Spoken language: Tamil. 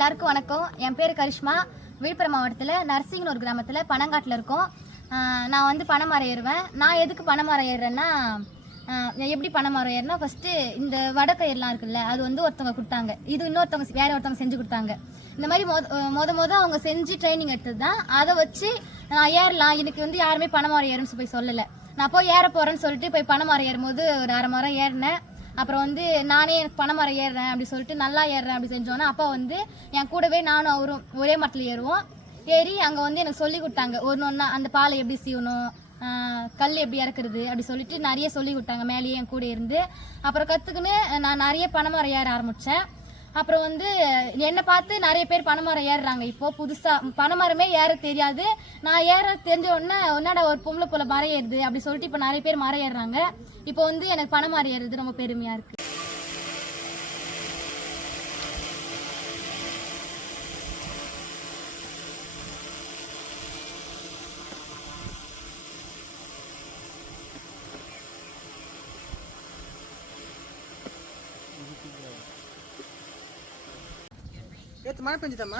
எல்லாருக்கும் வணக்கம். என் பேர் கரிஷ்மா. விழுப்புரம் மாவட்டத்தில் நர்சிங்னு ஒரு கிராமத்தில் பனங்காட்டில் இருக்கோம். நான் வந்து பனைமரம் ஏறுவேன் நான் எதுக்கு பனைமரம் ஏறுறேன்னா எப்படி எப்படி பனைமரம் ஏறினா ஃபஸ்ட்டு இந்த வடக்கயிறுலாம் இருக்குல்ல அது வந்து ஒருத்தவங்க கொடுத்தாங்க. இது இன்னொருத்தவங்க வேற ஒருத்தவங்க செஞ்சு கொடுத்தாங்க. இந்த மாதிரி மொத மொத மொத அவங்க செஞ்சு ட்ரைனிங் எடுத்தது தான் அதை வச்சு நான் ஏறலாம். எனக்கு வந்து யாருமே பனைமரம் ஏறும்னு போய் சொல்லலை. நான் போய் ஏற போகிறேன்னு சொல்லிட்டு போய் பனைமரம் ஏறும்போது ஒரு அரை மரம் ஏறினேன். அப்புறம் வந்து நானே எனக்கு பனைமரம் ஏறுறேன் அப்படி சொல்லிட்டு நல்லா ஏறுறேன் அப்படி செஞ்சோன்னே அப்பா வந்து என் கூடவே நானும் அவரும் ஒரே மரத்தில் ஏறுவோம். ஏறி அங்கே வந்து எனக்கு சொல்லி கொடுத்தாங்க. ஒன்று ஒன்றா அந்த பாலை எப்படி சீவணும் கல் எப்படி இறக்குறது அப்படி சொல்லிட்டு நிறைய சொல்லி கொடுத்தாங்க மேலேயே என் கூட இருந்து. அப்புறம் கற்றுக்குன்னு நான் நிறைய பனைமரம் ஏற ஆரம்பித்தேன் அப்புறம் வந்து என்னை பார்த்து நிறைய பேர் பனைமரம் ஏறுறாங்க இப்போ புதுசாக பனைமரமே ஏற தெரியாது. நான் ஏற தெரிஞ்ச உடனே உன்னடா ஒரு பொம்பளை போல மரம் ஏறுது? அப்படி சொல்லிட்டு இப்போ நிறைய பேர் மரம் ஏறுறாங்க. இப்போ வந்து எனக்கு பனைமரம் ஏறுறது ரொம்ப பெருமையாக இருக்குது ಎತ್ತು ಮಾಡ್ಕೊಂಡಿದ್ದಮ್ಮ